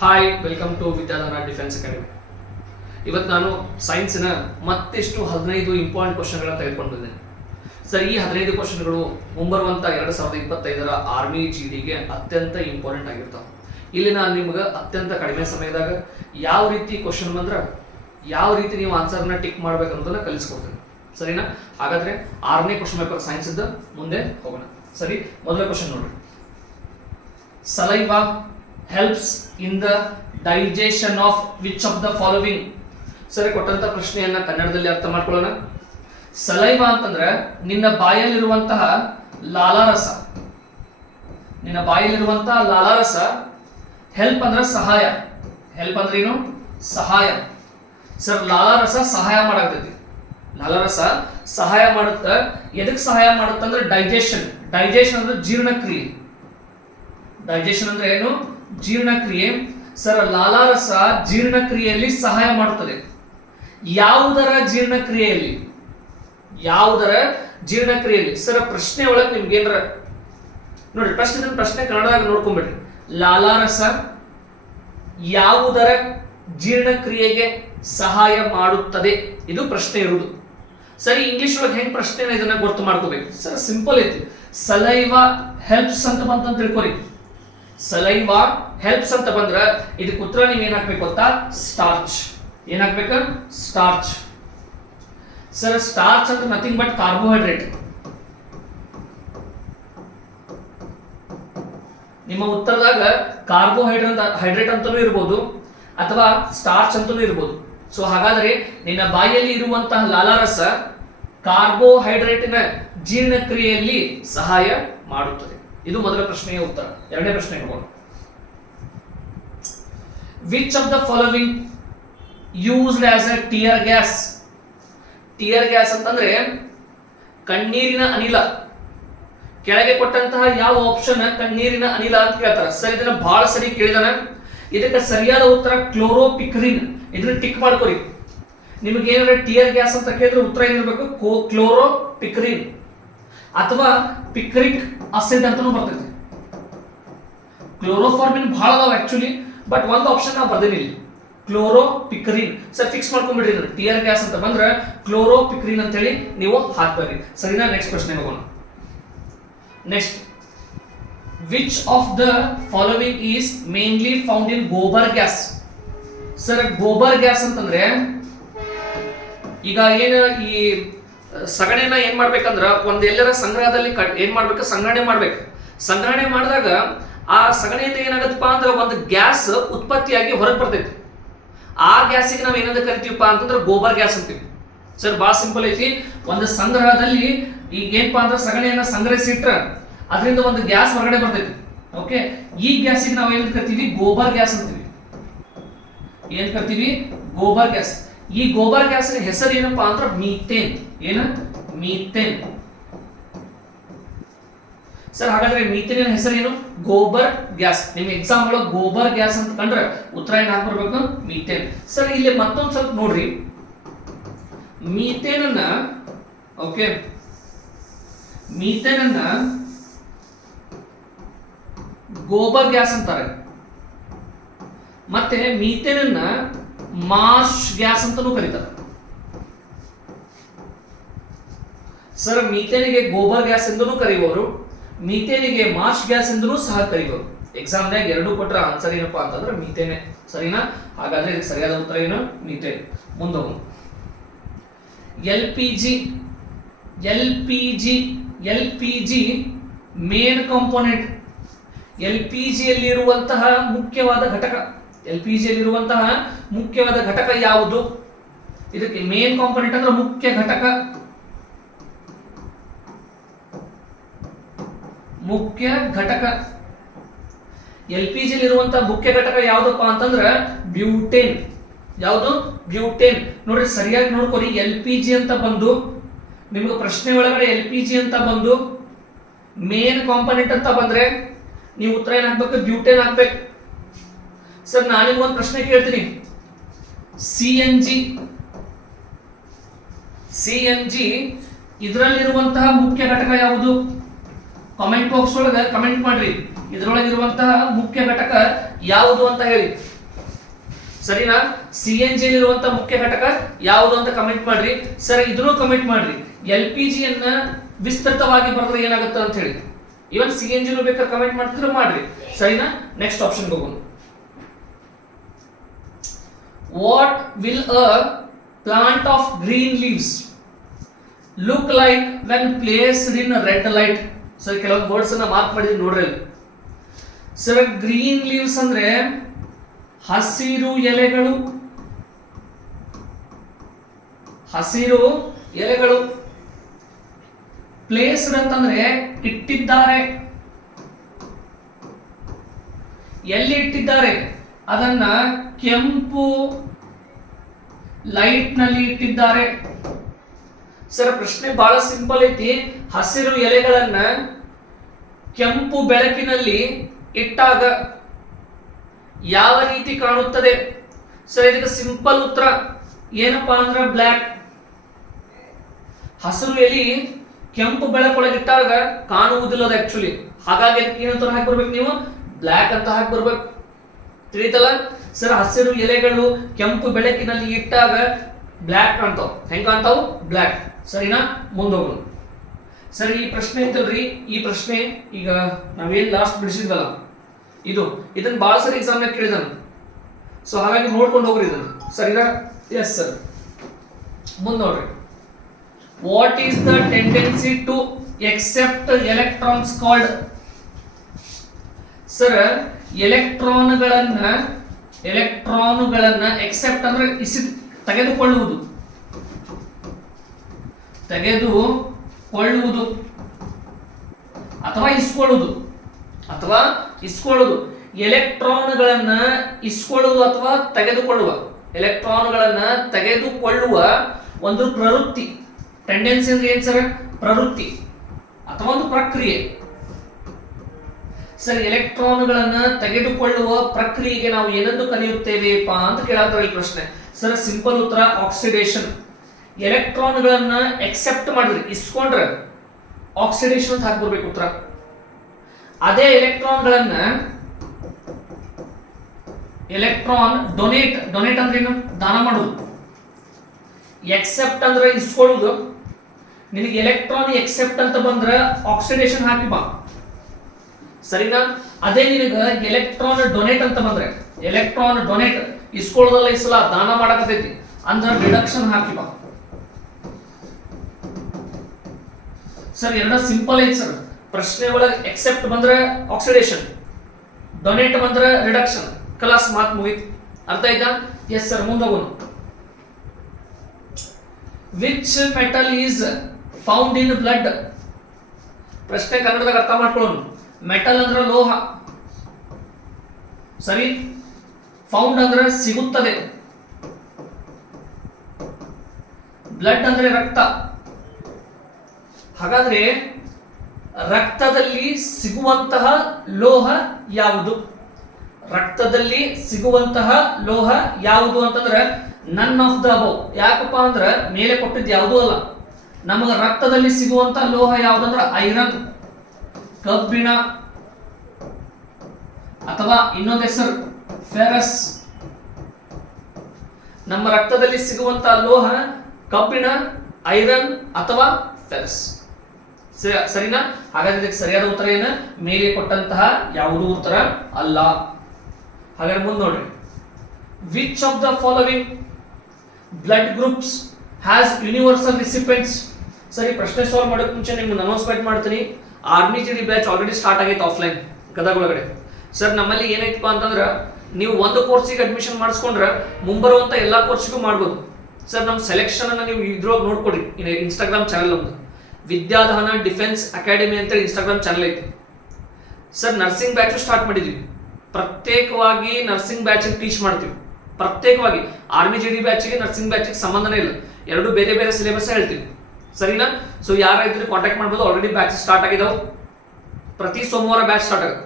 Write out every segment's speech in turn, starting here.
Hi, welcome to Vidyadhara defence academy. ಇವತ್ತು ನಾನು ಸೈನ್ಸಿನ ಮತ್ತೆಷ್ಟು 15 important ಕ್ವಶನ್ಗಳನ್ನು ತೆಗೆದುಕೊಂಡು ಬಂದಿದ್ದೇನೆ. ಸರ್, ಈ 15 ಕ್ವಶನ್ಗಳು ಮುಂಬರುವಂಥ 2025ರ ಆರ್ಮಿ GDಗೆ ಅತ್ಯಂತ ಇಂಪಾರ್ಟೆಂಟ್ ಆಗಿರ್ತಾವೆ. ಇಲ್ಲಿ ನಾನು ನಿಮ್ಗೆ ಅತ್ಯಂತ ಕಡಿಮೆ ಸಮಯದಾಗ ಯಾವ ರೀತಿ ಕ್ವಶನ್ ಬಂದ್ರೆ ಯಾವ ರೀತಿ ನೀವು ಆನ್ಸರ್ನ ಟಿಕ್ ಮಾಡ್ಬೇಕಂತ ಕಲಿಸ್ಕೊಡ್ತೀನಿ. ಸರಿನಾ? ಹಾಗಾದ್ರೆ 6ನೇ ಕ್ವಶನ್ ಪೇಪರ್ ಸೈನ್ಸ್ ಇದ್ದ ಮುಂದೆ ಹೋಗೋಣ. ಸರಿ, ಮೊದಲ ಕ್ವಶನ್ ನೋಡ್ರಿ. Saliva helps in the digestion of which of the following? ಸರಿ, ಕೊಟ್ಟಂತ ಪ್ರಶ್ನೆಯನ್ನ ಕನ್ನಡದಲ್ಲಿ ಅರ್ಥ ಮಾಡ್ಕೊಳ್ಳೋಣ. ಸಲೈವಾ ಅಂತಂದ್ರೆ ನಿನ್ನ ಬಾಯಲ್ಲಿರುವಂತಹ ಲಾಲಾರಸ. ನಿನ್ನ ಬಾಯಲ್ಲಿರುವಂತಹ ಲಾಲಾರಸ. ಹೆಲ್ಪ್ ಅಂದ್ರೆ ಸಹಾಯ. ಹೆಲ್ಪ್ ಅಂದ್ರೆ ಏನು? ಸಹಾಯ. ಸರ್, ಲಾಲಾರಸ ಸಹಾಯ ಮಾಡಾಕ್ತೈತಿ. ಲಾಲಾರಸ ಸಹಾಯ ಮಾಡುತ್ತ. ಎದಕ್ಕೆ ಸಹಾಯ ಮಾಡುತ್ತಂದ್ರೆ ಡೈಜೆಷನ್. ಡೈಜೆಷನ್ ಅಂದ್ರೆ ಜೀರ್ಣಕ್ರಿಯೆ. ಡೈಜೆಷನ್ ಅಂದ್ರೆ ಏನು? ಜೀರ್ಣಕ್ರಿಯೆ. ಸರ್, ಲಾಲಾರಸ ಜೀರ್ಣಕ್ರಿಯೆಯಲ್ಲಿ ಸಹಾಯ ಮಾಡುತ್ತದೆ. ಯಾವುದರ ಜೀರ್ಣಕ್ರಿಯೆಯಲ್ಲಿ? ಯಾವುದರ ಜೀರ್ಣಕ್ರಿಯೆಯಲ್ಲಿ? ಸರ್, ಪ್ರಶ್ನೆ ಒಳಗೆ ನಿಮ್ಗೆ ಏನಾರ ನೋಡಿ, ಪ್ರಶ್ನೆ ಕನ್ನಡದಾಗ ನೋಡ್ಕೊಂಡ್ಬಿಡ್ರಿ. ಲಾಲಾರಸ ಯಾವುದರ ಜೀರ್ಣಕ್ರಿಯೆಗೆ ಸಹಾಯ ಮಾಡುತ್ತದೆ? ಇದು ಪ್ರಶ್ನೆ ಇರುವುದು. ಸರಿ, ಇಂಗ್ಲಿಷ್ ಒಳಗೆ ಹೆಂಗ್ ಪ್ರಶ್ನೆ ಇದನ್ನ ಗೊತ್ತು ಮಾಡ್ಕೋಬೇಕು. ಸರ್, ಸಿಂಪಲ್ ಐತಿ. ಸಲೈವಾ ಹೆಲ್ಪ್ಸ್ ಅಂತ ಬಂತ ತಿಳ್ಕೊರಿ. ಸಲೈವಾ ಹೆಲ್ಪ್ಸ್ ಅಂತ ಬಂದ್ರ ಇದಕ್ಕೆ ಉತ್ತರ ನೀವು ಏನ್ ಹಾಕ್ಬೇಕು ಗೊತ್ತಾ? ಸ್ಟಾರ್ಚ್. ಏನ್ ಹಾಕ್ಬೇಕು? ಸ್ಟಾರ್ಚ್. ಸರ್, ಸ್ಟಾರ್ಚ್ ಅಂತ ನಥಿಂಗ್ ಬಟ್ ಕಾರ್ಬೋಹೈಡ್ರೇಟ್. ನಿಮ್ಮ ಉತ್ತರದಾಗ ಕಾರ್ಬೋಹೈಡ್ರೇಟ್ ಅಂತಲೂ ಇರ್ಬೋದು ಅಥವಾ ಸ್ಟಾರ್ಚ್ ಅಂತಲೂ ಇರ್ಬೋದು. ಸೊ ಹಾಗಾದ್ರೆ ನಿನ್ನ ಬಾಯಲ್ಲಿ ಇರುವಂತಹ ಲಾಲಾರಸ ಕಾರ್ಬೋಹೈಡ್ರೇಟಿನ ಜೀರ್ಣಕ್ರಿಯೆಯಲ್ಲಿ ಸಹಾಯ ಮಾಡುತ್ತದೆ. ಇದು ಮೊದಲ ಪ್ರಶ್ನೆಯ ಉತ್ತರ. ಎರಡನೇ ಪ್ರಶ್ನೆ ನೋಡೋಣ. Which of the following used as a tear gas? Tear gas ಅಂತಂದ್ರೆ ಕಣ್ಣೀರಿನ ಅನಿಲ. ಕೆಳಗೆ ಕೊಟ್ಟಂತಹ ಯಾವ ಆಪ್ಷನ್ ಕಣ್ಣೀರಿನ ಅನಿಲ ಅಂತ ಕೇಳ್ತಾರೆ. ಸರ್, ಇದನ್ನ ಬಹಳ ಸರಿ ಕೇಳಿದಾನ. ಇದಕ್ಕೆ ಸರಿಯಾದ ಉತ್ತರ ಕ್ಲೋರೋಪಿಕ್ರಿನ್. ಇದನ್ನ ಟಿಕ್ ಮಾಡ್ಕೊರಿ. ನಿಮಗೆ ಏನಾದ್ರೆ ಟಿಯರ್ ಗ್ಯಾಸ್ ಅಂತ ಕೇಳಿದ್ರೆ ಉತ್ತರ ಏನಿರಬೇಕು? ಕ್ಲೋರೋಪಿಕ್ರಿನ್ ಅಥವಾ ಪಿಕ್ರಿಕ್ ಆಸಿಡ್ ಅಂತಾನೂ ಬರ್ತೈತಿ. ಕ್ಲೋರೋಫಾರ್ಮಿನ್ ಬಹಳ ಅದಾವ ಆಕ್ಚುಲಿ, ಬಟ್ ಒಂದು ಆಪ್ಷನ್ ನಾವು ಬರ್ದೇನಿಲ್ಲ, ಕ್ಲೋರೋಪಿಕ್ರಿನ್. ಸರ್, ಫಿಕ್ಸ್ ಮಾಡ್ಕೊಂಡ್ಬಿಡ್ರಿ. ಟಿಯರ್ ಗ್ಯಾಸ್ ಅಂತ ಬಂದ್ರೆ ಕ್ಲೋರೋಪಿಕ್ರಿನ್ ಅಂತ ಹೇಳಿ ನೀವು ಹಾಕ್ಬೇರಿ. ಸರಿನಾ? ನೆಕ್ಸ್ಟ್ ಪ್ರಶ್ನೆ ಹೋಗೋಣ. Next, which of the following is mainly found in gobar gas? Sir, gobar gas ಅಂತಂದ್ರೆ ಈಗ ಏನು ಈ ಸಗಣಿನ ಏನ್ ಮಾಡ್ಬೇಕಂದ್ರ ಒಂದ್ ಎಲ್ಲರ ಸಂಗ್ರಹದಲ್ಲಿ ಏನ್ ಮಾಡ್ಬೇಕು? ಸಂಗ್ರಹಣೆ ಮಾಡ್ಬೇಕು. ಸಂಗ್ರಹಣೆ ಮಾಡಿದಾಗ ಆ ಸಗಣಿಯಿಂದ ಏನಾಗತ್ತಪ್ಪ ಅಂದ್ರೆ ಒಂದು ಗ್ಯಾಸ್ ಉತ್ಪತ್ತಿಯಾಗಿ ಹೊರಗೆ ಬರ್ತೈತಿ. ಆ ಗ್ಯಾಸಿಗೆ ನಾವು ಏನಂತ ಕರಿತೀವಪ್ಪ ಅಂತಂದ್ರೆ ಗೋಬರ್ ಗ್ಯಾಸ್ ಅಂತೀವಿ. ಸರ್, ಬಹಳ ಸಿಂಪಲ್ ಐತಿ. ಒಂದು ಸಂಗ್ರಹದಲ್ಲಿ ಈಗ ಏನಪ್ಪಾ ಅಂದ್ರೆ ಸಗಣಿಯನ್ನ ಸಂಗ್ರಹಿಸಿಟ್ರ ಅದರಿಂದ ಒಂದು ಗ್ಯಾಸ್ ಹೊರಗಡೆ ಬರ್ತೈತಿ. ಓಕೆ, ಈ ಗ್ಯಾಸಿಗೆ ನಾವು ಏನಂತ ಕರಿತೀವಿ? ಗೋಬರ್ ಗ್ಯಾಸ್ ಅಂತೀವಿ. ಏನ್ ಕರಿತೀವಿ? ಗೋಬರ್ ಗ್ಯಾಸ್. ಈ ಗೋಬರ್ ಗ್ಯಾಸ್ ಹೆಸರು ಏನಪ್ಪಾ ಅಂದ್ರೆ ಮೀಥೇನ್. ಏನು? ಮೀಥೇನ್. ಸರ್, ಹಾಗಾದ್ರೆ ಮೀಥೇನ್ ಹೆಸರು ಏನು? ಗೋಬರ್ ಗ್ಯಾಸ್. ನಿಮ್ ಎಕ್ಸಾಮ್ ಒಳಗೆ ಗೋಬರ್ ಗ್ಯಾಸ್ ಅಂತ ಕಂಡ್ರೆ ಉತ್ತರ ಏನ್ ಹಾಕ್ಬರ್ಬೇಕು? ಮೀಥೇನ್. ಸರ್, ಇಲ್ಲಿ ಮತ್ತೊಂದು ಸ್ವಲ್ಪ ನೋಡ್ರಿ. ಮೀಥೇನ್ ಅನ್ನ ಓಕೆ ಮೀಥೇನ್ ಅನ್ನ ಗೋಬರ್ ಗ್ಯಾಸ್ ಅಂತಾರೆ. ಮತ್ತೆ ಮೀಥೇನ್ ಅನ್ನ ಮಾರ್ಶ್ ಗ್ಯಾಸ್ ಅಂತಾನೂ ಕರೀತಾರೆ. ಸರ್, ಮೀಥೇನಿಗೆ ಗೋಬರ್ ಗ್ಯಾಸ್ ಎಂದೂ ಕರೆಯುವರು, ಮೀಥೇನಿಗೆ ಮಾರ್ಶ್ ಗ್ಯಾಸ್ ಎಂದೂ ಸಹ ಕರೆಯುವರು. ಎಕ್ಸಾಮ್ನಾಗ ಎರಡು ಕೊಟ್ರ ಆನ್ಸರ್ ಏನಪ್ಪಾ ಅಂತಂದ್ರೆ ಮೀಥೇನೆ. ಸರಿನಾ? ಹಾಗಾದ್ರೆ ಇದಕ್ಕೆ ಸರಿಯಾದ ಉತ್ತರ ಏನು? ಮೀಥೇನ್. ಮುಂದೆ ಹೋಗೋಣ. LPG main component. ಎಲ್ಪಿಜಿಯಲ್ಲಿ ಇರುವಂತಹ ಮುಖ್ಯವಾದ ಘಟಕ. ಎಲ್ಪಿಜಿಯಲ್ಲಿರುವಂತಹ ಮುಖ್ಯವಾದ ಘಟಕ ಯಾವುದು? ಇದಕ್ಕೆ ಮೇನ್ ಕಾಂಪೋನೆಂಟ್ ಅಂದ್ರೆ ಮುಖ್ಯ ಘಟಕ. ಮುಖ್ಯ ಘಟಕ. ಎಲ್ಪಿಜಿಯಲ್ಲಿ ಇರುವಂತಹ ಮುಖ್ಯ ಘಟಕ ಯಾವುದಪ್ಪ ಅಂತಂದ್ರೆ ಬ್ಯೂಟೇನ್. ಯಾವುದು? ಬ್ಯೂಟೇನ್. ನೋಡ್ರಿ, ಸರಿಯಾಗಿ ನೋಡ್ಕೊರಿ. ಎಲ್ಪಿಜಿ ಅಂತ ಬಂದು ನಿಮ್ಗೆ ಪ್ರಶ್ನೆ ಒಳಗಡೆ ಎಲ್ಪಿಜಿ ಅಂತ ಬಂದು ಮೇನ್ ಕಾಂಪೋನೆಂಟ್ ಅಂತ ಬಂದ್ರೆ ನೀವು ಉತ್ತರ ಏನ್ ಹಾಕ್ಬೇಕು? ಬ್ಯೂಟೇನ್ ಹಾಕ್ಬೇಕು. ಸರ್, ನಾನಿಗೆ ಒಂದು ಪ್ರಶ್ನೆ ಕೇಳ್ತೀನಿ. ಸಿಎನ್ಜಿ ಇದರಲ್ಲಿರುವಂತಹ ಮುಖ್ಯ ಘಟಕ ಯಾವುದು? ಕಾಮೆಂಟ್ ಬಾಕ್ಸ್ ಒಳಗೆ ಕಮೆಂಟ್ ಮಾಡ್ರಿ. ಇದರೊಳಗಿರುವಂತಹ ಮುಖ್ಯ ಘಟಕ ಯಾವುದು ಅಂತ ಹೇಳಿ. ಸರಿನಾ? CNG ಇರುವಂತ ಮುಖ್ಯ ಘಟಕ ಯಾವುದು ಅಂತ ಕಮೆಂಟ್ ಮಾಡ್ರಿ ಸರ್. ಇದನ್ನು ಕಮೆಂಟ್ ಮಾಡ್ರಿ, LPG ಯನ್ನ ವಿಸ್ತೃತವಾಗಿ ಬರೆದ್ರೆ ಏನಾಗುತ್ತೆ ಅಂತ ಹೇಳಿ. ಇವನ್ CNG ಬೇಕಾದ್ರೆ ಕಮೆಂಟ್ ಮಾಡ್ತಿದ್ರೆ ಮಾಡ್ರಿ, ಸರಿನಾ? ನೆಕ್ಸ್ಟ್ ಆಪ್ಷನ್ ಹೋಗೋಣ. What will a plant of green leaves look like when placed in red light? Sir ಕೆಲವೊಂದು ವರ್ಡ್ಸ್ ಅನ್ನ ಮಾರ್ಕ್ ಮಾಡಿದ್ವಿ ನೋಡ್ರಿ ಅಲ್ಲಿ. ಸರ್ ಗ್ರೀನ್ ಲೀವ್ಸ್ ಅಂದ್ರೆ ಹಸಿರು ಎಲೆಗಳು, ಹಸಿರು ಎಲೆಗಳು. ಪ್ಲೇಸ್ಡ್ ಅಂತಂದ್ರೆ ಇಟ್ಟಿದ್ದಾರೆ, ಎಲ್ಲಿ ಇಟ್ಟಿದ್ದಾರೆ? ಅದನ್ನ ಕೆಂಪು ಲೈಟ್ ನಲ್ಲಿ ಇಟ್ಟಿದ್ದಾರೆ. ಸರ್ ಪ್ರಶ್ನೆ ಬಹಳ ಸಿಂಪಲ್ ಐತಿ. ಹಸಿರು ಎಲೆಗಳನ್ನ ಕೆಂಪು ಬೆಳಕಿನಲ್ಲಿ ಇಟ್ಟಾಗ ಯಾವ ರೀತಿ ಕಾಣುತ್ತದೆ? ಸರ್ ಇದಕ್ಕೆ ಸಿಂಪಲ್ ಉತ್ತರ ಏನಪ್ಪಾ ಅಂದ್ರೆ ಬ್ಲ್ಯಾಕ್. ಹಸಿರು ಎಲೆ ಕೆಂಪು ಬೆಳಕೊಳಗೆ ಇಟ್ಟಾಗ ಕಾಣುವುದಿಲ್ಲ ಅದು ಆಕ್ಚುಲಿ. ಹಾಗಾಗಿ ಅದಕ್ಕೆ ಏನಂತ ಹಾಕಿ ಬರ್ಬೇಕು ನೀವು? ಬ್ಲ್ಯಾಕ್ ಅಂತ ಹಾಕಿ ಬರ್ಬೇಕು. ತಿಳಿತಲ್ಲ ಸರ್? ಹಸಿರು ಎಲೆಗಳು ಕೆಂಪು ಬೆಳಕಿನಲ್ಲಿ ಇಟ್ಟಾಗ ಬ್ಲ್ಯಾಕ್ ಕಾಣ್ತಾವ. ಹೆಂಗ್ ಕಾಣ್ತಾವು? ಬ್ಲ್ಯಾಕ್. ಸರಿನಾ? ಮುಂದೋಗೋಣ. ಸರಿ, ಈ ಪ್ರಶ್ನೆ ಐತಲ್ರಿ, ಈ ಪ್ರಶ್ನೆ ಈಗ ನಾವೇನ್ ಲಾಸ್ಟ್ ಬಿಡಿಸಿದ್ವಲ್ಲ ಇದನ್ನ ಬಹಳ ಸರಿ ಎಕ್ಸಾಮ್ ನಾಗ ಕೇಳಿದಾನ. ಸೊ ಹಾಗಾಗಿ ನೋಡ್ಕೊಂಡು ಹೋಗ್ರಿ ಇದನ್ನ, ಸರಿನಾ? Yes sir. ಮುಂದೆ ನೋಡ್ರಿ. What is the tendency to accept electrons called? Sir ಎಲೆಕ್ಟ್ರಾನ್ಗಳನ್ನ ಎಕ್ಸೆಪ್ಟ್ ಅಂದ್ರೆ ತೆಗೆದುಕೊಳ್ಳುವುದು, ಅಥವಾ ಇಸ್ಕೊಳ್ಳುವುದು. ಎಲೆಕ್ಟ್ರಾನ್ಗಳನ್ನ ಇಸ್ಕೊಳ್ಳುವುದು ಅಥವಾ ತೆಗೆದುಕೊಳ್ಳುವ ಒಂದು ಪ್ರವೃತ್ತಿ. ಟೆಂಡೆನ್ಸಿ ಅಂದ್ರೆ ಏನ್ ಸರ್? ಪ್ರವೃತ್ತಿ ಅಥವಾ ಒಂದು ಪ್ರಕ್ರಿಯೆ. ಸರ್ ಎಲೆಕ್ಟ್ರಾನ್ಗಳನ್ನ ತೆಗೆದುಕೊಳ್ಳುವ ಪ್ರಕ್ರಿಯೆಗೆ ನಾವು ಏನೆಂದು ಕರೆಯುತ್ತೇವೆಪ್ಪ ಅಂತ ಕೇಳಾತಾರೆ ಈ ಪ್ರಶ್ನೆ. ಸರ್ ಸಿಂಪಲ್ ಉತ್ತರ ಆಕ್ಸಿಡೇಷನ್. ಎಲೆಕ್ಟ್ರಾನ್ಗಳನ್ನ ಎಕ್ಸೆಪ್ಟ್ ಮಾಡಿದ್ರೆ, ಇಸ್ಕೊಂಡ್ರೆ ಆಕ್ಸಿಡೇಷನ್ ಅಂತ ಹಾಕ್ಬರ್ಬೇಕು ಉತ್ತರ. ಅದೇ ಎಲೆಕ್ಟ್ರಾನ್ ಡೊನೇಟ್ ಅಂದ್ರೆ ಏನು? ದಾನ ಮಾಡುದು. ಎಕ್ಸೆಪ್ಟ್ ಅಂದ್ರೆ ಇಸ್ಕೊಳ್ಳುದು. ನಿನಗೆ ಎಲೆಕ್ಟ್ರಾನ್ ಎಕ್ಸೆಪ್ಟ್ ಅಂತ ಬಂದ್ರೆ ಆಕ್ಸಿಡೇಷನ್ ಹಾಕಿ ಬಾ, ಸರಿನಾ? ಅದೇ ನಿನಗ ಎಲೆಕ್ಟ್ರಾನ್ ಡೊನೇಟ್ ಅಂತ ಬಂದ್ರೆ, ಎಲೆಕ್ಟ್ರಾನ್ ಡೊನೇಟ್ ಇಸ್ಕೊಳ್ಳೋದಲ್ಲ, ಈ ಸಲ ದಾನ ಮಾಡಕತೈತಿ ಅಂದ್ರೆ ರಿಡಕ್ಷನ್ ಹಾಕಿ ಬಾ. ಸರ್ ಎರಡು ಸಿಂಪಲ್ ಐತಿ ಸರ್. ಪ್ರಶ್ನೆ ಒಳಗೆ ಎಕ್ಸೆಪ್ಟ್ ಬಂದ್ರೆ ಆಕ್ಸಿಡೇಷನ್, ಡೊನೇಟ್ ಬಂದ್ರೆ ರಿಡಕ್ಷನ್. ಕ್ಲಾಸ್ ಮಾತ್ ಮುಗಿತು. ಅರ್ಥ ಆಯ್ತಾ? Yes sir. ಮುಂದೋಗೋಣ. Which metal is found in blood? ಪ್ರಶ್ನೆ ಕನ್ನಡದಾಗ ಅರ್ಥ ಮಾಡ್ಕೊಳ್ಳೋಣ. ಮೆಟಲ್ ಅಂದ್ರೆ ಲೋಹ, ಸರಿ. ಫೌಂಡ್ ಅಂದ್ರೆ ಸಿಗುತ್ತದೆ, ಬ್ಲಡ್ ಅಂದ್ರೆ ರಕ್ತ. ಹಾಗಾದ್ರೆ ರಕ್ತದಲ್ಲಿ ಸಿಗುವಂತಹ ಲೋಹ ಯಾವುದು? ರಕ್ತದಲ್ಲಿ ಸಿಗುವಂತಹ ಲೋಹ ಯಾವುದು ಅಂತಂದ್ರೆ ನನ್ ಆಫ್ ದ ಅಬೌವ್. ಯಾಕಪ್ಪ ಅಂದ್ರೆ ಮೇಲೆ ಕೊಟ್ಟಿದ್ದು ಯಾವುದೂ ಅಲ್ಲ. ನಮಗೆ ರಕ್ತದಲ್ಲಿ ಸಿಗುವಂತಹ ಲೋಹ ಯಾವುದಂದ್ರೆ ಐರನ್, ಕಬ್ಬಿಣ, ಅಥವಾ ಇನ್ನೊಂದು ಹೆಸರು ಫೆರಸ್. ನಮ್ಮ ರಕ್ತದಲ್ಲಿ ಸಿಗುವಂತಹ ಲೋಹ ಕಬ್ಬಿಣ, ಐರನ್ ಅಥವಾ ಫೆರಸ್. ಸರಿನಾ? ಹಾಗಾದ್ರೆ ಇದಕ್ಕೆ ಸರಿಯಾದ ಉತ್ತರ ಏನು? ಮೇಲೆ ಕೊಟ್ಟಂತಹ ಯಾವುದೂ ಉತ್ತರ ಅಲ್ಲ. ಹಾಗಾದ್ರೆ ಮುಂದೆ ನೋಡ್ರಿ. Which of the following blood groups has universal recipients? ಸರಿ, ಪ್ರಶ್ನೆ ಸಾಲ್ವ್ ಮಾಡೋಕೆ ಮುಂಚೆ ನಿಮ್ಗೆ ಅನೌನ್ಸ್ಮೆಂಟ್ ಮಾಡ್ತೀನಿ. Army GD batch already start ಆಗೈತೆ ಆಫ್ಲೈನ್ ಗದಗ ಒಳಗಡೆ. ಸರ್ ನಮ್ಮಲ್ಲಿ ಏನೈತಪ್ಪ ಅಂತಂದ್ರೆ ನೀವು ಒಂದು ಕೋರ್ಸಿಗೆ ಅಡ್ಮಿಷನ್ ಮಾಡಿಸ್ಕೊಂಡ್ರೆ ಮುಂಬರುವಂತ ಎಲ್ಲಾ ಕೋರ್ಸಿಗೂ ಮಾಡ್ಬೋದು. ಸರ್ ನಮ್ಮ ಸೆಲೆಕ್ಷನ್ ಅನ್ನ ನೀವು ಇದ್ರೊಳಗೆ ನೋಡ್ಕೊಡ್ರಿ. ಇನ್ಸ್ಟಾಗ್ರಾಮ್ ಚಾನಲ್ ನಮ್ದು ವಿದ್ಯಾಧಾನ ಡಿಫೆನ್ಸ್ ಅಕಾಡೆಮಿ ಅಂತೇಳಿ ಇನ್ಸ್ಟಾಗ್ರಾಮ್ ಚಾನಲ್ ಐತಿ. ಸರ್ ನರ್ಸಿಂಗ್ ಬ್ಯಾಚು ಸ್ಟಾರ್ಟ್ ಮಾಡಿದ್ವಿ. ಪ್ರತ್ಯೇಕವಾಗಿ ನರ್ಸಿಂಗ್ ಬ್ಯಾಚ್ ಟೀಚ್ ಮಾಡ್ತೀವಿ. ಪ್ರತ್ಯೇಕವಾಗಿ ಆರ್ಮಿ ಜಿಡಿ ಬ್ಯಾಚ್ಗೆ ನರ್ಸಿಂಗ್ ಬ್ಯಾಚ್ಗೆ ಸಂಬಂಧನೇ ಇಲ್ಲ, ಎರಡು ಬೇರೆ ಬೇರೆ ಸಿಲೆಬಸ್ ಹೇಳ್ತೀವಿ. ಸರಿನಾ? ಸೊ ಯಾರಾದ್ರೂ ಕಾಂಟ್ಯಾಕ್ಟ್ ಮಾಡ್ಬೋದು. ಆಲ್ರೆಡಿ ಬ್ಯಾಚ್ ಸ್ಟಾರ್ಟ್ ಆಗಿದಾವೆ. ಪ್ರತಿ ಸೋಮವಾರ ಬ್ಯಾಚ್ ಸ್ಟಾರ್ಟ್ ಆಗುತ್ತೆ.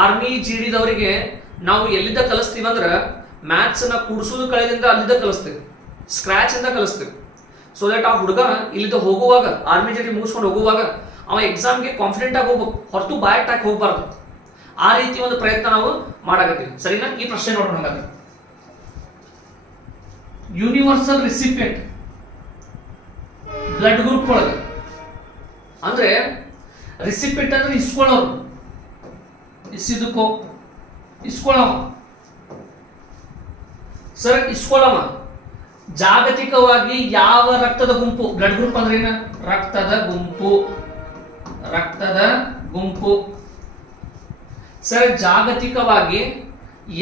ಆರ್ಮಿ ಜಿಡಿದವರಿಗೆ ನಾವು ಎಲ್ಲಿಂದ ಕಲಿಸ್ತೀವಿ ಅಂದ್ರೆ ಮ್ಯಾಥ್ಸ್ ನ ಕೂಡಿಸೋದು ಕಳೆದಿಂದ ಅಲ್ಲಿಂದ ಕಲಿಸ್ತೀವಿ, ಸ್ಕ್ರಾಚ್ ಇಂದ ಕಲಿಸ್ತೀವಿ. ಸೊ ದಟ್ ಆ ಹುಡುಗ ಇಲ್ಲಿಂದ ಹೋಗುವಾಗ, ಆರ್ಮಿ ಜಿಡಿ ಮುಗಿಸ್ಕೊಂಡು ಹೋಗುವಾಗ ಅವ ಎಕ್ಸಾಮ್ಗೆ ಕಾನ್ಫಿಡೆಂಟ್ ಆಗಿ ಹೋಗ್ಬೇಕು, ಹೊರತು ಬಾಯ್ ಟಾಕ್ ಹೋಗ್ಬಾರ್ದು. ಆ ರೀತಿ ಒಂದು ಪ್ರಯತ್ನ ನಾವು ಮಾಡಾಕತ್ತೀವಿ. ಸರಿನಾ? ಈ ಪ್ರಶ್ನೆ ನೋಡೋಣ. ಹಾಗಾದ್ರೆ ಯೂನಿವರ್ಸಲ್ ರಿಸಿಪಿಯಂಟ್ ಬ್ಲಡ್ ಗ್ರೂಪ್ ಒಳಗೆ, ಅಂದ್ರೆ ರಿಸಿಪಿಯಂಟ್ ಅಂದ್ರೆ ಇಸ್ಕೊಳ್ಳೋರು, ಇಸಿದಕ್ಕೋ ಇಸ್ಕೊಳ್ಳವ ಸರ್, ಇಸ್ಕೊಳ್ಳವ. ಜಾಗತಿಕವಾಗಿ ಯಾವ ರಕ್ತದ ಗುಂಪು, ಬ್ಲಡ್ ಗ್ರೂಪ್ ಅಂದ್ರೆ ಏನ, ರಕ್ತದ ಗುಂಪು, ರಕ್ತದ ಗುಂಪು. ಸರ್, ಜಾಗತಿಕವಾಗಿ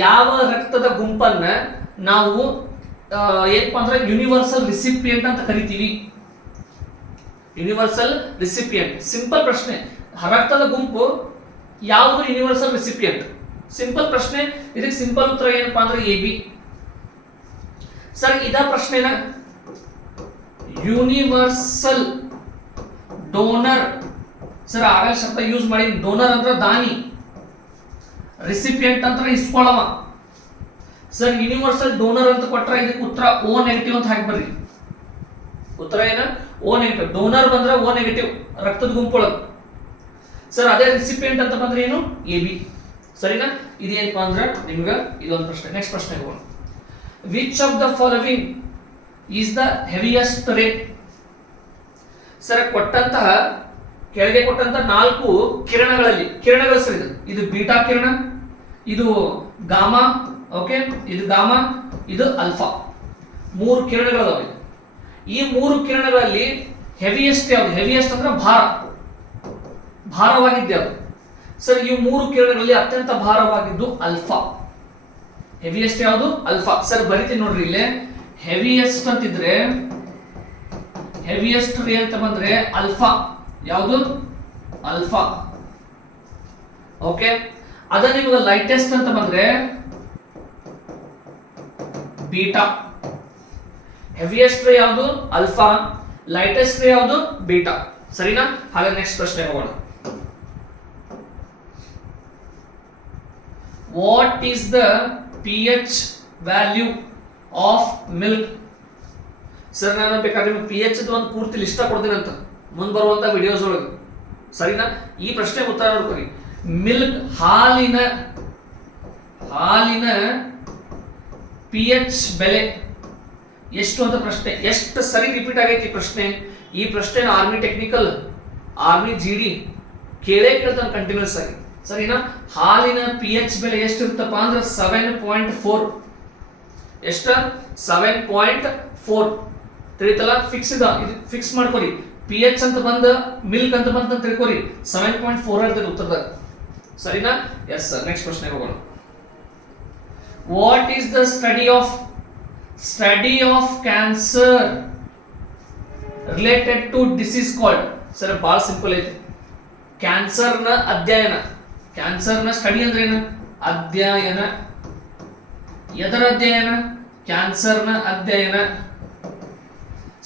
ಯಾವ ರಕ್ತದ ಗುಂಪನ್ನ ನಾವು ಏನಪ್ಪಾ ಅಂದ್ರೆ ಯೂನಿವರ್ಸಲ್ ರಿಸಿಪಿಯಂಟ್ ಅಂತ ಕರಿತೀವಿ. ಯೂನಿವರ್ಸಲ್ ರಿಸಿಪಿಯಂಟ್, ಸಿಂಪಲ್ ಪ್ರಶ್ನೆ. ರಕ್ತದ ಗುಂಪು ಯಾವುದು ಯೂನಿವರ್ಸಲ್ ರಿಸಿಪಿಯಂಟ್? ಸಿಂಪಲ್ ಪ್ರಶ್ನೆ. ಇದಕ್ಕೆ ಸಿಂಪಲ್ ಉತ್ತರ ಏನಪ್ಪಾ ಅಂದ್ರೆ ಎ ಬಿ. ಸರ್, ಇದ ಪ್ರಶ್ನೆನ ಯೂನಿವರ್ಸಲ್ ಡೋನರ್, ಸರ್ ಆಗಲೇ ಶಬ್ದ ಯೂಸ್ ಮಾಡಿ. ಡೋನರ್ ಅಂದ್ರೆ ದಾನಿ, ರಿಸಿಪಿಯಂಟ್ ಅಂದ್ರೆ ಇಸ್ಕೊಳ್ಳವ. ಸರ್, ಯೂನಿವರ್ಸಲ್ ಡೋನರ್ ಅಂತ ಕೊಟ್ರೆ ಇದಕ್ಕೆ ಉತ್ತರ ಓ ನೆಗೆಟಿವ್ ಅಂತ ಹಾಕಿ ಉತ್ತರ ಏನ, ಓ ನೆಗೆಟಿವ್. ಡೋನರ್ ಬಂದ್ರೆ ಓ ನೆಗೆಟಿವ್, ರಕ್ತದ ಗುಂಪೊಳಗೆ. ಸರ್, ಅದೇ ರಿಸಿಪಿಯಂಟ್ ಅಂತ ಬಂದ್ರೆ ಏನು, ಎ ಬಿ. ಸರಿನಾ? ಇದೇನಪ್ಪಾ ಅಂದ್ರೆ ನಿಮ್ಗೆ ಇದೊಂದು ಪ್ರಶ್ನೆ. ನೆಕ್ಸ್ಟ್ ಪ್ರಶ್ನೆ ಹೋಗೋಣ. Which of the following is the heaviest ರೇ? ಸರ್, ಕೊಟ್ಟಂತಹ ಕೆಳಗೆ ಕೊಟ್ಟಂತಹ 4 ಕಿರಣಗಳಲ್ಲಿ, ಕಿರಣಗಳು ಸರ್, ಇದು ಬೀಟಾ ಕಿರಣ, ಇದು ಗಾಮಾ, ಓಕೆ, ಇದು ಗಾಮಾ, ಇದು ಅಲ್ಫಾ. 3 ಕಿರಣಗಳಿದಾವೆ. ಈ 3 ಕಿರಣಗಳಲ್ಲಿ ಹೆವಿಯೆಸ್ಟ್ ಯಾವುದು? ಹೆವಿಯೆಸ್ಟ್ ಅಂದ್ರೆ ಭಾರ, ಭಾರವಾಗಿದ್ದು ಯಾವುದು? ಸರ್, ಈ 3 ಕಿರಣಗಳಲ್ಲಿ ಅತ್ಯಂತ ಭಾರವಾಗಿದ್ದು ಅಲ್ಫಾ. ಹೆವಿಯೆಸ್ಟ್ ಯಾವುದು? ಅಲ್ಫಾ. ಸರ್, ಬರಿತೀನಿ ನೋಡ್ರಿ ಇಲ್ಲೇ. ಹೆವಿಯೆಸ್ಟ್ ಅಂತಿದ್ರೆ, ಹೆವಿಯೆಸ್ಟ್ ರೇ ಅಂತ ಬಂದ್ರೆ ಅಲ್ಫಾ. ಯಾವುದು? ಅಲ್ಫಾ. ಓಕೆ. ಅದ ನಿಮಗೆ ಲೈಟೆಸ್ಟ್ ಅಂತ ಬಂದ್ರೆ ಬೀಟಾ. ಹೆವಿಯೆಸ್ಟ್ ರೇ ಯಾವುದು? ಅಲ್ಫಾ. ಲೈಟೆಸ್ಟ್ ರೇ ಯಾವುದು? ಬೀಟಾ. ಸರಿನಾ? ಹಾಗೆ ನೆಕ್ಸ್ಟ್ ಪ್ರಶ್ನೆ ಹೋಗೋಣ. What is the pH value of milk? Sir, ನಾನು ಬೇಕಾದ್ರೆ ನಿಮಗೆ pH ಒಂದು ಪೂರ್ತಿ ಲಿಸ್ಟ್ ಕೊಡ್ತೀನಿ ಅಂತ ಮುಂದೆ ಬರುವಂತ ವಿಡಿಯೋಸ್ ಒಳಗೆ. ಸರಿನಾ? ಈ ಪ್ರಶ್ನೆ ಉತ್ತರ ನೋಡ್ಕೊಳ್ಳಿ. ಮಿಲ್ಕ್, ಹಾಲಿನ pH ಬೆಲೆ ಎಷ್ಟು ಅಂತ ಪ್ರಶ್ನೆ. ಎಷ್ಟು ಸರಿ ರಿಪೀಟ್ ಆಗೈತಿ ಈ ಪ್ರಶ್ನೆ. ಈ ಪ್ರಶ್ನೆ ಆರ್ಮಿ ಟೆಕ್ನಿಕಲ್, ಆರ್ಮಿ GD ಕೇಳೇ ಕೇಳ್ತಾನೆ ಕಂಟಿನ್ಯೂಸ್ ಆಗಿ. ಸರಿನಾ? ಹಾಲಿನ pH ಬೆಲೆ ಎಷ್ಟು ಇರುತ್ತಪ್ಪ ಅಂದ್ರೆ 7.4. ಎಷ್ಟ? 7.4. ತಿಳಿತಲ್ಲ? ಫಿಕ್ಸ್ ಇದು, ಫಿಕ್ಸ್ ಮಾಡ್ಕೊರಿ. pH ಅಂತ ಬಂದ, ಮಿಲ್ಕ್ ಅಂತ ಬಂತ ಅಂತ ತಿಳ್ಕೊರಿ. 7.4 ಇರ್ತದೆ ಉತ್ತರದಾಗ. ಸರಿನಾ? Yes sir. ನೆಕ್ಸ್ಟ್ ಪ್ರಶ್ನೆ ಹೋಗೋಣ. What is the study of cancer related to disease called? Sir, ಬಹಳ ಸಿಂಪಲ್ ಐತಿ. ಕ್ಯಾನ್ಸರ್ನ ಅಧ್ಯಯನ, ಕ್ಯಾನ್ಸರ್ನ ಸ್ಟಡಿ ಅಂದ್ರೆ ಏನು? ಅಧ್ಯಯನ. ಎದರ ಅಧ್ಯಯನ? ಕ್ಯಾನ್ಸರ್ನ ಅಧ್ಯಯನ.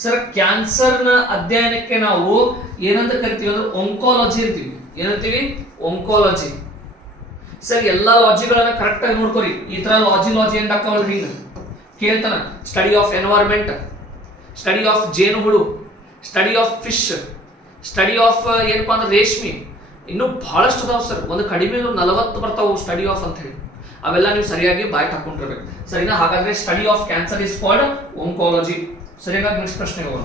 ಸರ್, ಕ್ಯಾನ್ಸರ್ನ ಅಧ್ಯಯನಕ್ಕೆ ನಾವು ಏನಂತ ಕರಿತೀವಿ ಅಂದ್ರೆ ಒಂಕಾಲಜಿ ಅಂತೀವಿ. ಏನಂತೀವಿ? ಒಂಕಾಲಜಿ. ಸರ್, ಎಲ್ಲಾ ಲಾಜಿಗಳನ್ನ ಕರೆಕ್ಟ್ ಆಗಿ ನೋಡ್ಕೊರಿ. ಈ ತರ ಲಾಜಿ ಎಂಡ್ ಹಾಕವಲ್ರಿ. ಈಗ ಕೇಳ್ತಾನ study of environment, study of ಜೇನುಹುಳು, study of fish, study of ಏನಪ್ಪಾ ಅಂದ್ರೆ ರೇಷ್ಮೆ. ಇನ್ನೂ ಬಹಳಷ್ಟು ಅದಾವ ಸರ್. ಒಂದು ಕಡಿಮೆ 40 ಬರ್ತಾವು ಸ್ಟಡಿ ಆಫ್ ಅಂತ ಹೇಳಿ. ಅವೆಲ್ಲ ನೀವು ಸರಿಯಾಗಿ ಬಾಯ್ ಹಾಕೊಂಡಿರ್ಬೇಕು. ಸರಿನಾ? ಹಾಗಾದ್ರೆ study of cancer is called oncology. ಸರಿಯಾಗಿ ನೆಕ್ಸ್ಟ್ ಪ್ರಶ್ನೆ ಹೋಗೋಣ.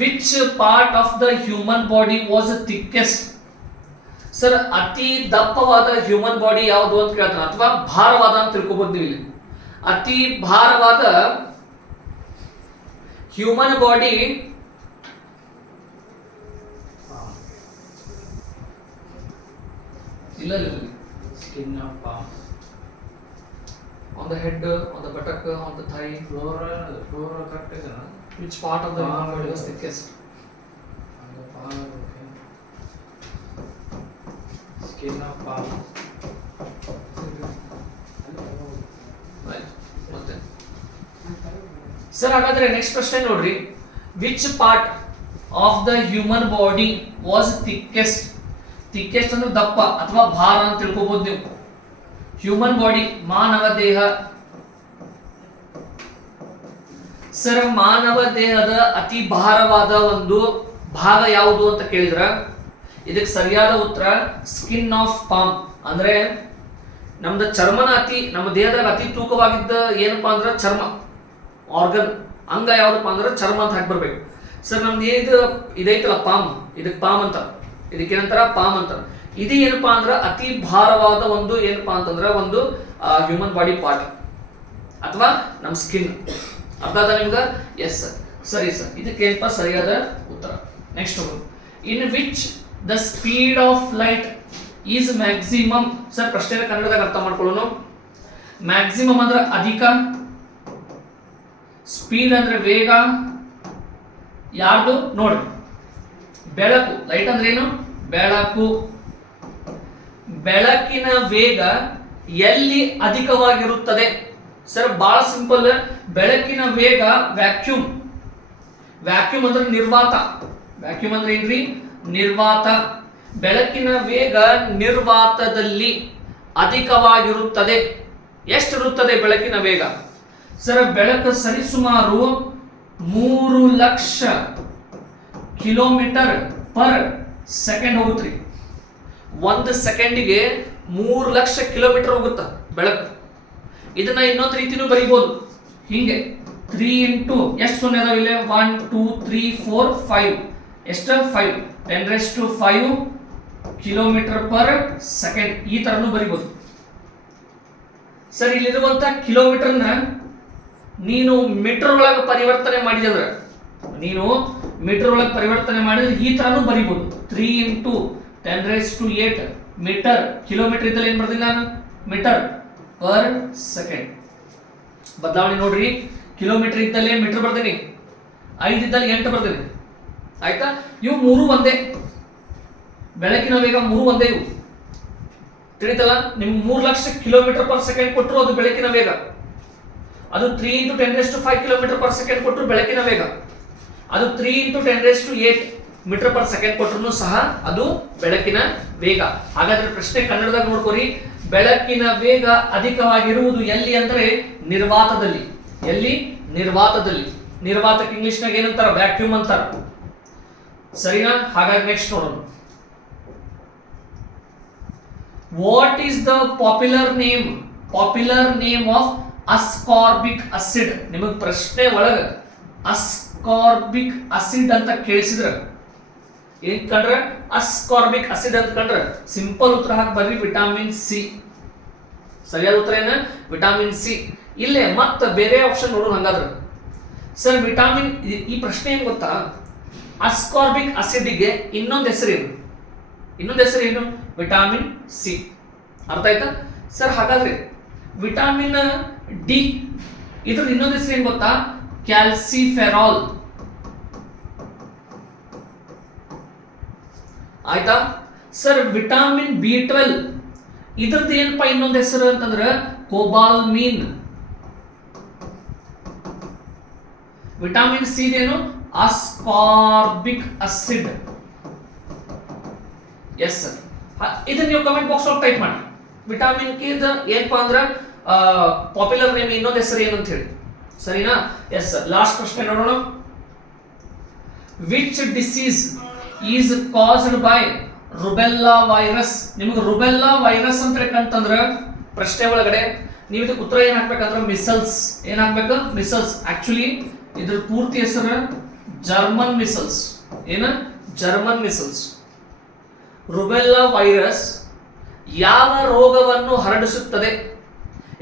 Which part of the human body was thickest? Sir, ಅತಿ ದಪ್ಪವಾದ ಹ್ಯೂಮನ್ ಬಾಡಿ ಯಾವುದು ಅಂತ ಕೇಳ್ತಾನೆ, ಅಥವಾ ಭಾರವಾದ ಅಂತ ತಿಳ್ಕೊಬಹುದು ನೀವು ಇಲ್ಲಿ. ಅತಿ ಭಾರವಾದ ಹ್ಯೂಮನ್ ಬಾಡಿ ಇಲ್ಲ, skin of palm. On the head, on the buttock, on the thigh. Flora correct is na? Which part of the human body was thickest? On the palm, okay. Skin of palm. Right. ಮತ್ತೆ sir, ಹಾಗಾದ್ರೆ next ಪ್ರಶ್ನೆ ನೋಡ್ರಿ. Which part of the human body was thickest? Thickest ಅಂದ್ರೆ ದಪ್ಪ ಅಥವಾ ಭಾರ ಅಂತ ತಿಳ್ಕೊಬಹುದು ನೀವು. ಹ್ಯೂಮನ್ ಬಾಡಿ, ಮಾನವ ದೇಹ. ಸರ್, ಮಾನವ ದೇಹದ ಅತಿ ಭಾರವಾದ ಒಂದು ಭಾಗ ಯಾವುದು ಅಂತ ಕೇಳಿದ್ರ ಇದಕ್ಕೆ ಸರಿಯಾದ ಉತ್ತರ ಸ್ಕಿನ್ ಆಫ್ ಪಾಮ್. ಅಂದ್ರೆ ನಮ್ದು ಚರ್ಮನ ನಮ್ಮ ದೇಹದಾಗ ಅತಿ ತೂಕವಾಗಿದ್ದ ಏನಪ್ಪಾ ಅಂದ್ರೆ ಚರ್ಮ. ಆರ್ಗನ್, ಅಂಗ ಯಾವ್ದಪ್ಪ ಅಂದ್ರೆ ಚರ್ಮ ಅಂತ ಹಾಕಿ ಬರ್ಬೇಕು. ಸರ್ ನಮ್ದು ಏನಿದು ಇದೈತಲ್ಲ ಪಾಮ್, ಇದಕ್ಕೆ ಪಾಮ್ ಅಂತ, ಇದಕ್ಕೆ ಏನಂತಾರ ಪಾಮ್ ಅಂತ. ಇದು ಏನಪ್ಪಾ ಅಂದ್ರೆ ಅತಿ ಭಾರವಾದ ಒಂದು ಏನಪ್ಪಾ ಅಂತಂದ್ರೆ ಒಂದು ಹ್ಯೂಮನ್ ಬಾಡಿ ಪಾರ್ಟ್ ಅಥವಾ ನಮ್ಮ ಸ್ಕಿನ್. ಅರ್ಥ ಆದ ನಿಮ್ಗೆ? ಎಸ್ ಸರ್, ಸರಿ ಸರ್, ಇದಕ್ಕೆ ಏನಪ್ಪ ಸರಿಯಾದ ಉತ್ತರ. Next in which the speed of light is maximum. Sir ಪ್ರಶ್ನೆ ಕನ್ನಡದಾಗ ಅರ್ಥ ಮಾಡ್ಕೊಳ್ಳೋಣ. ಮ್ಯಾಕ್ಸಿಮಮ್ ಅಂದ್ರೆ ಅಧಿಕ, ಸ್ಪೀಡ್ ಅಂದ್ರೆ ವೇಗ. ಯಾರ್ದು ನೋಡ್ರಿ, ಬೆಳಕು, ಲೈಟ್ ಅಂದ್ರೆ ಏನು? ಬೆಳಕು. ಬೆಳಕಿನ ವೇಗ ಎಲ್ಲಿ ಅಧಿಕವಾಗಿರುತ್ತದೆ? ಸರ್ ಬಹಳ ಸಿಂಪಲ್, ಬೆಳಕಿನ ವೇಗ ವ್ಯಾಕ್ಯೂಮ್. ವ್ಯಾಕ್ಯೂಮ್ ಅಂದ್ರೆ ನಿರ್ವಾತ. ವ್ಯಾಕ್ಯೂಮ್ ಅಂದ್ರೆ ಏನ್ರಿ? ನಿರ್ವಾತ. ಬೆಳಕಿನ ವೇಗ ನಿರ್ವಾತದಲ್ಲಿ ಅಧಿಕವಾಗಿರುತ್ತದೆ. ಎಷ್ಟಿರುತ್ತದೆ ಬೆಳಕಿನ ವೇಗ? ಸರ್ ಬೆಳಕು ಸರಿಸುಮಾರು 3 ಲಕ್ಷ ಕಿಲೋಮೀಟರ್ ಪರ್ ಸೆಕೆಂಡ್ ಹೋಗುತ್ರಿ. 1 ಸೆಕೆಂಡಿಗೆ 3 ಲಕ್ಷ ಕಿಲೋಮೀಟರ್ ಹೋಗುತ್ತ ಬೆಳಕು. ಇದನ್ನ ಇನ್ನೊಂದು ರೀತಿನೂ ಬರೀಬಹುದು, ಹಿಂಗೆ 3 ಇಂಟು ಎಷ್ಟು ಸೊನ್ನೆ ಅದಾವ ಇಲ್ಲಿ? 1 2 3 4 5 ಎಷ್ಟು? 5 10⁵ ಕಿಲೋಮೀಟರ್ ಪರ್ ಸೆಕೆಂಡ್, ಈ ತರನು ಬರೀಬಹುದು. ಸರ್ ಇಲ್ಲಿರುವಂತ ಕಿಲೋಮೀಟರ್ನ ನೀನು ಮೀಟರ್ ಒಳಗೆ ಪರಿವರ್ತನೆ ಮಾಡಿದ್ರೆ, ಈ ತರನು ಬರೀಬಹುದು. 3 ಇಂಟು 10⁸ ಮೀಟರ್, ಕಿಲೋಮೀಟರ್ ಇದ್ದಲ್ಲಿ ಏನ್ ಬರ್ತೀನಿ ನಾನು? Meter per second. ಬದಲಾವಣೆ ನೋಡ್ರಿ, ಕಿಲೋಮೀಟರ್ ಇದ್ದಲ್ಲೇ ಮೀಟರ್ ಬರ್ತೀನಿ, 5 ಇದ್ದಲ್ಲಿ 8 ಬರ್ತೀನಿ. ಆಯ್ತಾ? ಇವು 3 ಒಂದೇ, ಬೆಳಕಿನ ವೇಗ 3 ಒಂದೇ. ಇವು ತಿಳಿತಲ್ಲ? ನಿಮ್ಗೆ 3 ಲಕ್ಷ ಕಿಲೋಮೀಟರ್ ಪರ್ ಸೆಕೆಂಡ್ ಕೊಟ್ಟರು ಅದು ಬೆಳಕಿನ ವೇಗ. ಅದು 3 ಇಂಟು 10⁵ ಕಿಲೋಮೀಟರ್ ಪರ್ ಸೆಕೆಂಡ್ ಕೊಟ್ಟರು ಬೆಳಕಿನ ವೇಗ. ಅದು 3 ಇಂಟು 10⁸ ಮೀಟರ್ ಪರ್ ಸೆಕೆಂಡ್ ಕೊಟ್ಟರು ಸಹ ಅದು ಬೆಳಕಿನ ವೇಗ. ಹಾಗಾದ್ರೆ ಪ್ರಶ್ನೆ ಕನ್ನಡದಾಗ ನೋಡ್ಕೋರಿ, ಬೆಳಕಿನ ವೇಗ ಅಧಿಕವಾಗಿರುವುದು ಎಲ್ಲಿ ಅಂದ್ರೆ ನಿರ್ವಾತದಲ್ಲಿ. ಎಲ್ಲಿ? ನಿರ್ವಾತದಲ್ಲಿ. ನಿರ್ವಾತಕ್ಕೆ ಇಂಗ್ಲಿಷ್ನಾಗ ಏನಂತಾರ? ವ್ಯಾಕ್ಯೂಮ್ ಅಂತಾರ. ಸರಿನಾ? ಹಾಗಾಗಿ ನೆಕ್ಸ್ಟ್ ನೋಡೋಣ. What is the popular name of ascorbic acid? ನಿಮಗೆ ಪ್ರಶ್ನೆ ಒಳಗ ಅಸ್ಕಾರ್ಬಿಕ್ ಆಸಿಡ್ ಅಂತ ಕೇಳಿಸಿದ್ರ ಏನ್ ಕಂಡ್ರೆ? ಅಸ್ಕಾರ್ಬಿಕ್ ಆಸಿಡ್ ಅಂತ ಕಂಡ್ರೆ ಸಿಂಪಲ್ ಉತ್ತರ ಹಾಕಿ ಬರ್ರಿ, ವಿಟಮಿನ್ ಸಿ. ಸರಿಯಾದ ಉತ್ತರ ಏನ? Vitamin C. ಇಲ್ಲೇ ಮತ್ತೆ ಬೇರೆ ಆಪ್ಷನ್ ನೋಡೋಣ. ಹಂಗಾದ್ರೆ ಸರ್ ವಿಟಮಿನ್, ಈ ಪ್ರಶ್ನೆ ಏನ್ ಗೊತ್ತಾ? ಅಸ್ಕಾರ್ಬಿಕ್ ಆಸಿಡ್ಗೆ ಇನ್ನೊಂದು ಹೆಸರೇನು? Vitamin C. ಅರ್ಥ ಆಯ್ತಾ ಸರ್? ಹಾಗಾದ್ರೆ ವಿಟಮಿನ್ ಡಿ ಇದ್ರ ಇನ್ನೊಂದು ಹೆಸರು ಏನ್ ಗೊತ್ತಾ? ಕ್ಯಾಲ್ಸಿಫೆರಾಲ್. ಆಯ್ತಾ ಸರ್? ವಿಟಮಿನ್ B12 ಇದ್ರದ್ದು ಏನಪ್ಪ ಇನ್ನೊಂದು ಹೆಸರು ಅಂತಂದ್ರೆ ಕೋಬಾಲ್ಮಿನ್. ವಿಟಮಿನ್ ಸಿ ಏನು? Ascorbic acid. ಎಸ್ ಸರ್, ಇದನ್ನ ನೀವು ಕಮೆಂಟ್ ಬಾಕ್ಸ್ ಒಳಗೆ ಟೈಪ್ ಮಾಡಿ. ವಿಟಮಿನ್ ಕೆ ಏನಪ್ಪಾ ಅಂದ್ರೆ ಪಾಪ್ಯುಲರ್ ನೇಮ್, ಇನ್ನೊಂದು ಹೆಸರು ಏನು ಅಂತ ಹೇಳಿ. ಸರಿನಾ? Yes sir. ಲಾಸ್ಟ್ ಪ್ರಶ್ನೆ ನೋಡೋಣ. Which disease is caused by rubella virus? ನಿಮಗೆ ರುಬೆಲ್ಲಾ ವೈರಸ್ ಅಂತ ಹೇಳ್ಕಂತಂದ್ರೆ ಪ್ರಶ್ನೆ ಒಳಗಡೆ ನೀವು ಇದಕ್ಕೆ ಉತ್ತರ ಏನ್ ಹಾಕ್ಬೇಕಂದ್ರೆ ಮಿಸಲ್ಸ್. ಏನ್ ಹಾಕ್ಬೇಕು? ಮಿಸಲ್ಸ್. ಆಕ್ಚುಲಿ ಇದ್ರ ಪೂರ್ತಿ ಹೆಸರು ಜರ್ಮನ್ ಮಿಸಲ್ಸ್. ಏನ? ಜರ್ಮನ್ ಮಿಸಲ್ಸ್. ರುಬೆಲ್ಲಾ ವೈರಸ್ ಯಾವ ರೋಗವನ್ನು ಹರಡಿಸುತ್ತದೆ?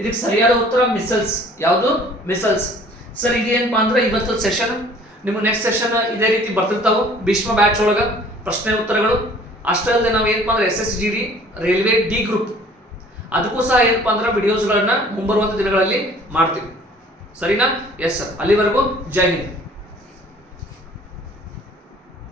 ಇದಕ್ಕೆ ಸರಿಯಾದ ಉತ್ತರ ಮಿಸಲ್ಸ್. ಯಾವುದು? ಮಿಸಲ್ಸ್. ಸರ್ ಇದೇನಪ್ಪ ಅಂದ್ರೆ ಇವತ್ತು ಸೆಷನ್. ನಿಮ್ಮ ನೆಕ್ಸ್ಟ್ ಸೆಷನ್ ಇದೇ ರೀತಿ ಬರ್ತಿರ್ತಾವೆ ಭೀಷ್ಮ ಬ್ಯಾಚ್ ಒಳಗ ಪ್ರಶ್ನೆ ಉತ್ತರಗಳು. ಅಷ್ಟೇ ಅಲ್ಲದೆ ನಾವು ಏನಪ್ಪ ಅಂದ್ರೆ SSGD ರೈಲ್ವೆ ಡಿ ಗ್ರೂಪ್ ಅದಕ್ಕೂ ಸಹ ಏನಪ್ಪ ಅಂದ್ರೆ ವಿಡಿಯೋಸ್ಗಳನ್ನ ಮುಂಬರುವಂತ ದಿನಗಳಲ್ಲಿ ಮಾಡ್ತೀವಿ. ಸರಿನಾ? Yes sir. ಅಲ್ಲಿವರೆಗೂ ಜೈ ಹಿಂದ್.